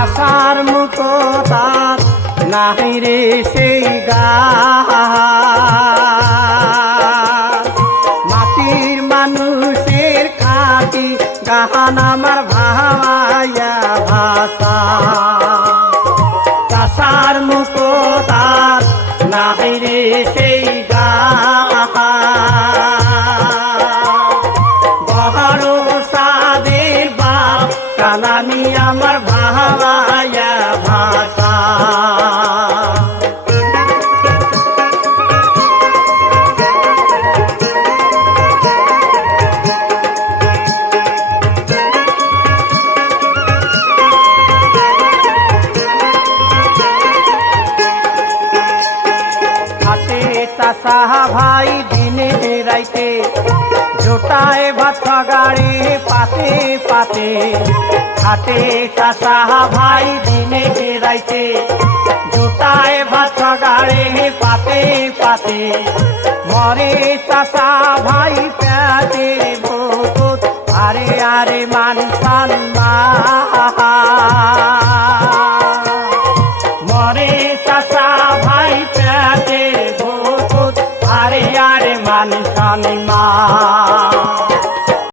চাষার মতো তার নাহি রে সেই গান মাটির মানুষের খাঁটি গান আমার ভাবাইয়া ভাষা চাষার মতো তার নাহি রে সেই গান বড় সাদের বাপ কালামি আমার ভাবাইয়া ভাষা হাতে চাষা ভাই দিনে রাইতে জোটায় ভাত গাড়ি পাতে পাতে হাতে চাষা ভাই দিনে রাইতে জোটায় ভাত গাড়ি পাতে পাতে মরে চাষা ভাই প্যাতে বহুত আরে আরে মান মরে চাষা ভাই প্যাতে বহুত আরে আরে মান সম্মান